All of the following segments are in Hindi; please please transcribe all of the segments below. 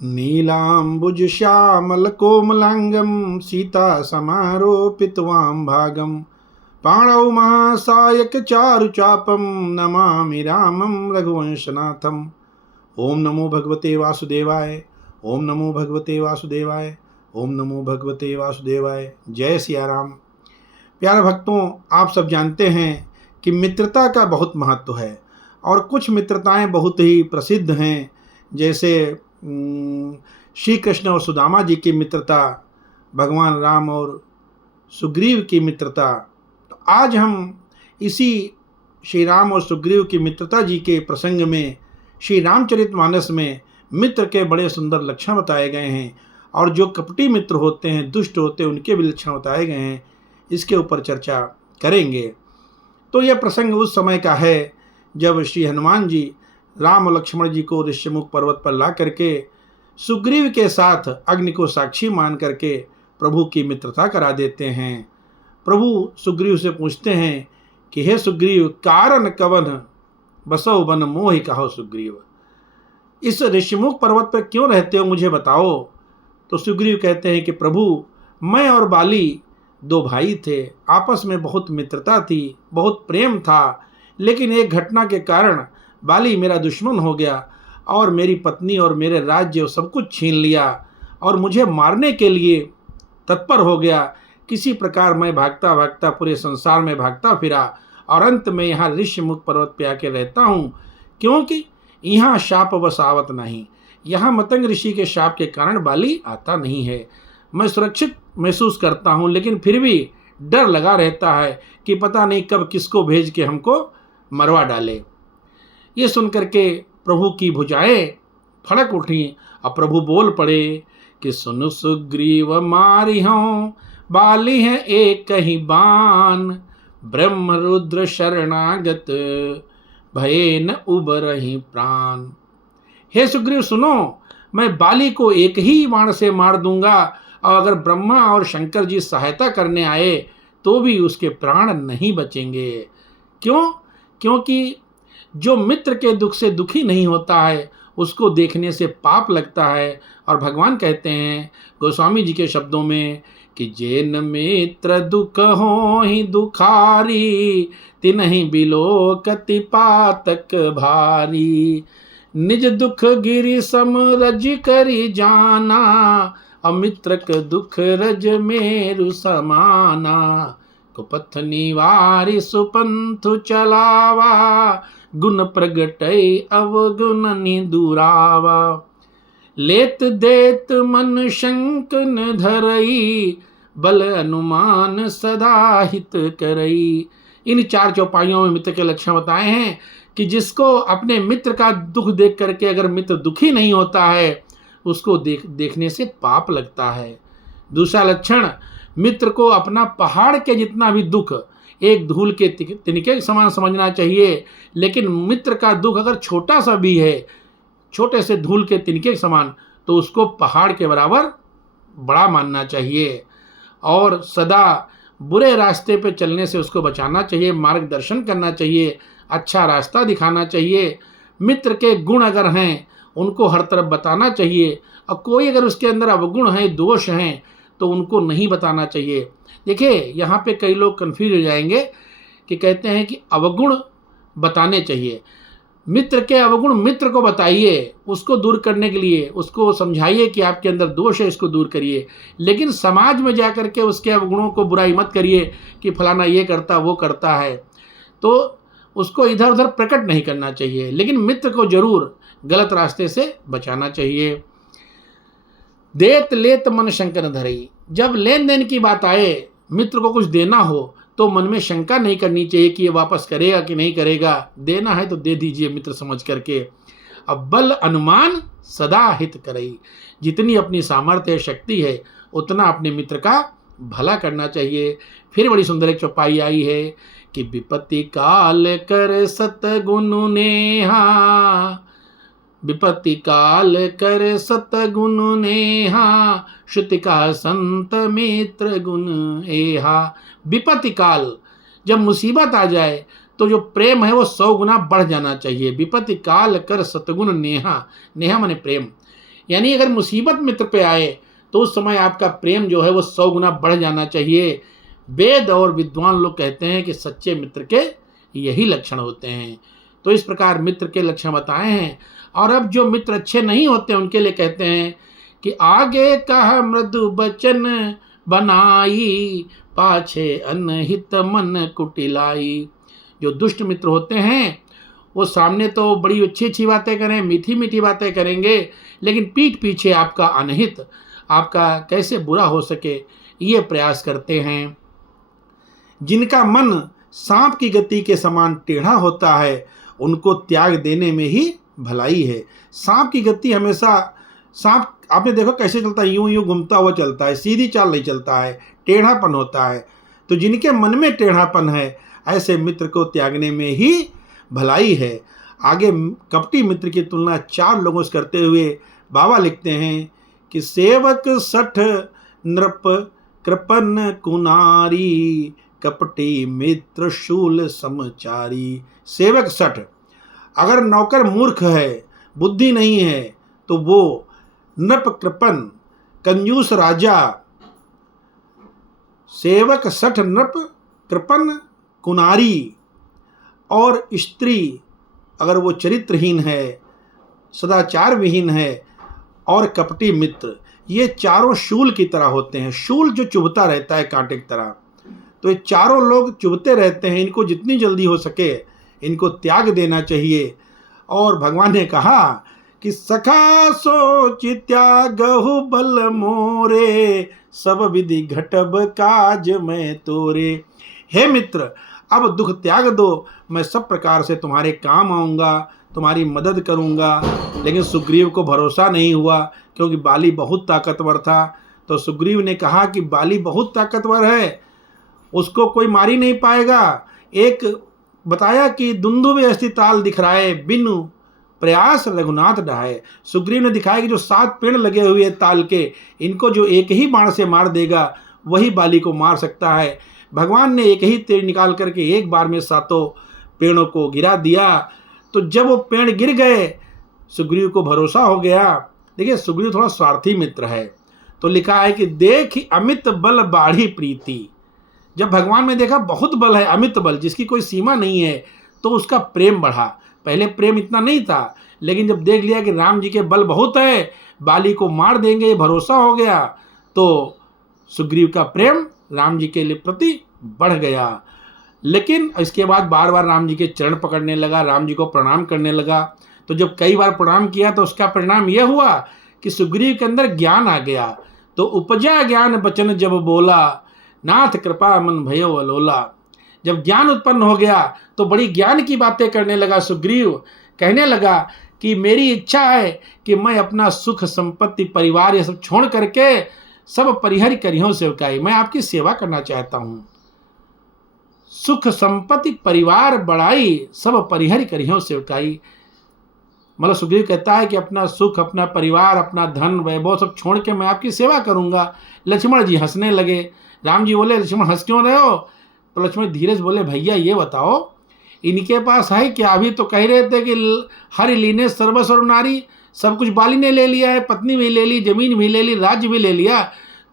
नीलाम्बुजश्यामलकोमलाङ्गं सीतासमारोपितवां भागं पाणौ महासायकचारुचापं नमामि रामं रघुवंशनाथम्। ओम नमो भगवते वासुदेवाय। ओम नमो भगवते वासुदेवाय। ओम नमो भगवते वासुदेवाय। जय सिया राम। प्यारे भक्तों, आप सब जानते हैं कि मित्रता का बहुत महत्व है और कुछ मित्रताएं बहुत ही प्रसिद्ध हैं। जैसे श्री कृष्ण और सुदामा जी की मित्रता, भगवान राम और सुग्रीव की मित्रता। तो आज हम इसी श्री राम और सुग्रीव की मित्रता जी के प्रसंग में श्री रामचरितमानस में मित्र के बड़े सुंदर लक्षण बताए गए हैं और जो कपटी मित्र होते हैं, दुष्ट होते हैं, उनके भी लक्षण बताए गए हैं। इसके ऊपर चर्चा करेंगे। तो यह प्रसंग उस समय का है जब श्री हनुमान जी राम और लक्ष्मण जी को ऋष्यमुख पर्वत पर ला करके सुग्रीव के साथ अग्नि को साक्षी मान करके प्रभु की मित्रता करा देते हैं। प्रभु सुग्रीव से पूछते हैं कि हे सुग्रीव, कारण कवन बसो बन मोहि कहो सुग्रीव, इस ऋष्यमुख पर्वत पर क्यों रहते हो, मुझे बताओ। तो सुग्रीव कहते हैं कि प्रभु, मैं और बाली दो भाई थे, आपस में बहुत मित्रता थी, बहुत प्रेम था, लेकिन एक घटना के कारण बाली मेरा दुश्मन हो गया और मेरी पत्नी और मेरे राज्य सब कुछ छीन लिया और मुझे मारने के लिए तत्पर हो गया। किसी प्रकार मैं भागता भागता पूरे संसार में भागता फिरा और अंत में यहाँ ऋष्यमुख पर्वत पे आके रहता हूँ, क्योंकि यहाँ शाप वसावत नहीं, यहाँ मतंग ऋषि के शाप के कारण बाली आता नहीं है। मैं सुरक्षित महसूस करता हूँ, लेकिन फिर भी डर लगा रहता है कि पता नहीं कब किसको भेज के हमको मरवा डाले। ये सुनकर के प्रभु की भुजाएं फड़क उठी और प्रभु बोल पड़े कि सुन सुग्रीव मारी हों, बाली है एक ही बान, ब्रह्म रुद्र शरणागत भये न उबरहि प्राण। हे सुग्रीव सुनो, मैं बाली को एक ही बाण से मार दूंगा और अगर ब्रह्मा और शंकर जी सहायता करने आए तो भी उसके प्राण नहीं बचेंगे। क्यों? क्योंकि जो मित्र के दुख से दुखी नहीं होता है उसको देखने से पाप लगता है। और भगवान कहते हैं गोस्वामी जी के शब्दों में कि जेन मित्र दुख हो ही दुखारी, तिन्हि बिलोकति पातक भारी, निज दुख गिरि सम रज करी जाना, अमित्रक दुख रज मेरु समाना, कुपथ निवारि सुपंथ चलावा, गुण प्रगटै अवगुण निदुरावा, लेत देत मन शंकन धरई, बल अनुमान सदा हित करई। इन चार चौपाइयों में मित्र के लक्षण बताए हैं कि जिसको अपने मित्र का दुख देख करके अगर मित्र दुखी नहीं होता है उसको देखने से पाप लगता है। दूसरा लक्षण, मित्र को अपना पहाड़ के जितना भी दुख एक धूल के तिनके के समान समझना चाहिए, लेकिन मित्र का दुख अगर छोटा सा भी है, छोटे से धूल के तिनके के समान, तो उसको पहाड़ के बराबर बड़ा मानना चाहिए और सदा बुरे रास्ते पे चलने से उसको बचाना चाहिए, मार्गदर्शन करना चाहिए, अच्छा रास्ता दिखाना चाहिए। मित्र के गुण अगर हैं उनको हर तरफ बताना चाहिए और कोई अगर उसके अंदर अवगुण है, दोष हैं, तो उनको नहीं बताना चाहिए। देखिए, यहाँ पे कई लोग कंफ्यूज हो जाएंगे कि कहते हैं कि अवगुण बताने चाहिए। मित्र के अवगुण मित्र को बताइए, उसको दूर करने के लिए उसको समझाइए कि आपके अंदर दोष है, इसको दूर करिए, लेकिन समाज में जा कर के उसके अवगुणों को बुराई मत करिए कि फलाना ये करता वो करता है, तो उसको इधर उधर प्रकट नहीं करना चाहिए, लेकिन मित्र को जरूर गलत रास्ते से बचाना चाहिए। देत लेत मन शंकर धरई, जब लेन देन की बात आए, मित्र को कुछ देना हो तो मन में शंका नहीं करनी चाहिए कि ये वापस करेगा कि नहीं करेगा, देना है तो दे दीजिए मित्र समझ करके। अब बल अनुमान सदा हित करई, जितनी अपनी सामर्थ्य शक्ति है उतना अपने मित्र का भला करना चाहिए। फिर बड़ी सुंदर एक चौपाई आई है कि विपत्ति काल कर सतगुण नेहा, विपत्ति काल कर सतगुण नेहा, श्रुति का संत मित्र गुण एहा। विपत्ति काल, जब मुसीबत आ जाए तो जो प्रेम है वो 100 गुना बढ़ जाना चाहिए। विपत्ति काल कर सतगुण नेहा, नेहा माने प्रेम। यानी अगर मुसीबत मित्र पे आए तो उस समय आपका प्रेम जो है वो 100 गुना बढ़ जाना चाहिए। वेद और विद्वान लोग कहते हैं कि सच्चे मित्र के यही लक्षण होते हैं। तो इस प्रकार मित्र के लक्षण बताए हैं। और अब जो मित्र अच्छे नहीं होते उनके लिए कहते हैं कि आगे कह मृदु बचन बनाई, पाछे अनहित मन कुटिलाई। जो दुष्ट मित्र होते हैं वो सामने तो बड़ी अच्छी अच्छी बातें करें, मीठी मीठी बातें करेंगे, लेकिन पीठ पीछे आपका अनहित, आपका कैसे बुरा हो सके ये प्रयास करते हैं। जिनका मन सांप की गति के समान टेढ़ा होता है उनको त्याग देने में ही भलाई है। सांप की गति हमेशा, सांप आपने देखो कैसे चलता है, यूं यूं घूमता हुआ चलता है, सीधी चाल नहीं चलता है, टेढ़ापन होता है। तो जिनके मन में टेढ़ापन है ऐसे मित्र को त्यागने में ही भलाई है। आगे कपटी मित्र की तुलना 4 लोगों से करते हुए बाबा लिखते हैं कि सेवक सठ नृप कृपन कुनारी, कपटी मित्र शूल समचारी। सेवक 60, अगर नौकर मूर्ख है, बुद्धि नहीं है, तो वो नृप कृपन कंजूस राजा, सेवक 60 नृप कृपन कुनारी, और स्त्री अगर वो चरित्रहीन है, सदाचार विहीन है, और कपटी मित्र, ये चारों शूल की तरह होते हैं। शूल जो चुभता रहता है कांटे की तरह, तो ये चारों लोग चुभते रहते हैं। इनको जितनी जल्दी हो सके इनको त्याग देना चाहिए। और भगवान ने कहा कि सखा सोच त्यागहु बल मोरे, सब विधि घटब काज में तोरे। हे मित्र, अब दुख त्याग दो, मैं सब प्रकार से तुम्हारे काम आऊँगा, तुम्हारी मदद करूँगा। लेकिन सुग्रीव को भरोसा नहीं हुआ क्योंकि बाली बहुत ताकतवर था। तो सुग्रीव ने कहा कि बाली बहुत ताकतवर है, उसको कोई मार ही नहीं पाएगा। एक बताया कि दुंदुभि ऐसी ताल दिखराए, बिनु प्रयास रघुनाथ ढाए। सुग्रीव ने दिखाया कि जो 7 पेड़ लगे हुए ताल के, इनको जो एक ही बाण से मार देगा वही बाली को मार सकता है। भगवान ने एक ही तीर निकाल करके एक बार में 7 पेड़ों को गिरा दिया। तो जब वो पेड़ गिर गए सुग्रीव को भरोसा हो गया। देखिए सुग्रीव थोड़ा स्वार्थी मित्र है। तो लिखा है कि देख अमित बल बाढ़ी प्रीति। जब भगवान में देखा बहुत बल है, अमित बल, जिसकी कोई सीमा नहीं है, तो उसका प्रेम बढ़ा। पहले प्रेम इतना नहीं था, लेकिन जब देख लिया कि राम जी के बल बहुत है, बाली को मार देंगे, ये भरोसा हो गया, तो सुग्रीव का प्रेम राम जी के लिए प्रति बढ़ गया। लेकिन इसके बाद बार बार राम जी के चरण पकड़ने लगा, राम जी को प्रणाम करने लगा। तो जब कई बार प्रणाम किया तो उसका परिणाम यह हुआ कि सुग्रीव के अंदर ज्ञान आ गया। तो उपजा ज्ञान बचन जब बोला, नाथ कृपा मन भयो अलोला। जब ज्ञान उत्पन्न हो गया तो बड़ी ज्ञान की बातें करने लगा सुग्रीव। कहने लगा कि मेरी इच्छा है कि मैं अपना सुख संपत्ति परिवार ये सब छोड़ करके सब परिहर करियों सेवकाई, मैं आपकी सेवा करना चाहता हूँ। सुख संपत्ति परिवार बढ़ाई, सब परिहर करियों सेवकाई। मतलब सुग्रीव कहता है कि अपना सुख, अपना परिवार, अपना धन वैभव सब छोड़ के मैं आपकी सेवा करूँगा। लक्ष्मण जी हंसने लगे। राम जी बोले लक्ष्मण हंस क्यों रहे हो? तो लक्ष्मण धीरज बोले भैया ये बताओ इनके पास है क्या? अभी तो कह रहे थे कि हर लीने सर्वस्व नारी, सब कुछ बाली ने ले लिया है, पत्नी भी ले ली, जमीन भी ले ली, राज्य भी ले लिया,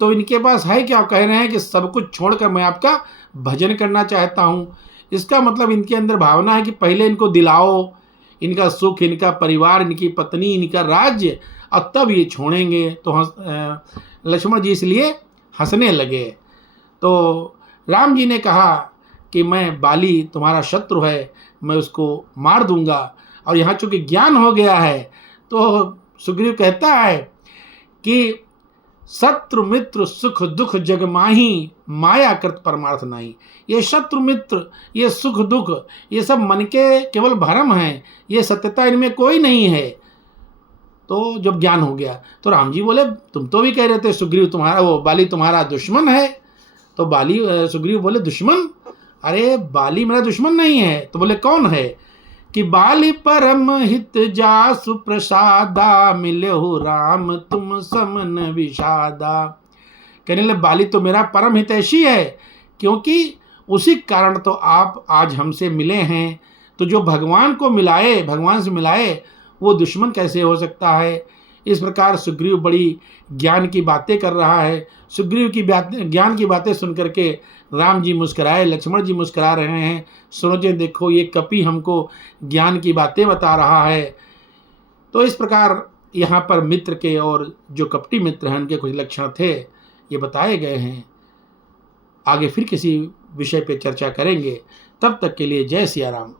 तो इनके पास है क्या? कह रहे हैं कि सब कुछ छोड़कर मैं आपका भजन करना चाहता हूँ। इसका मतलब इनके अंदर भावना है कि पहले इनको दिलाओ इनका सुख, इनका परिवार, इनकी पत्नी, इनका राज्य, और तब ये छोड़ेंगे। तो लक्ष्मण जी इसलिए हंसने लगे। तो राम जी ने कहा कि मैं बाली तुम्हारा शत्रु है, मैं उसको मार दूंगा। और यहाँ चूँकि ज्ञान हो गया है तो सुग्रीव कहता है कि शत्रु मित्र सुख दुख जग माही, माया कृत परमार्थ नहीं। ये शत्रु मित्र, ये सुख दुख, ये सब मन के केवल भ्रम हैं, ये सत्यता इनमें कोई नहीं है। तो जब ज्ञान हो गया तो राम जी बोले तुम तो भी कह रहे थे सुग्रीव तुम्हारा, वो बाली तुम्हारा दुश्मन है। तो बाली सुग्रीव बोले दुश्मन? अरे बाली मेरा दुश्मन नहीं है। तो बोले कौन है? कि बाली परम हित जासु प्रसादा, मिले हो राम तुम समन विषादा। कहने लगे बाली तो मेरा परम हितैषी है, क्योंकि उसी कारण तो आप आज हमसे मिले हैं। तो जो भगवान को मिलाए, भगवान से मिलाए, वो दुश्मन कैसे हो सकता है? इस प्रकार सुग्रीव बड़ी ज्ञान की बातें कर रहा है। सुग्रीव की ज्ञान की बातें सुन करके राम जी मुस्कुराए, लक्ष्मण जी मुस्कुरा रहे हैं। सुनो देखो ये कपि हमको ज्ञान की बातें बता रहा है। तो इस प्रकार यहाँ पर मित्र के और जो कपटी मित्र हैं उनके कुछ लक्षण थे, ये बताए गए हैं। आगे फिर किसी विषय पे चर्चा करेंगे। तब तक के लिए जय सिया राम।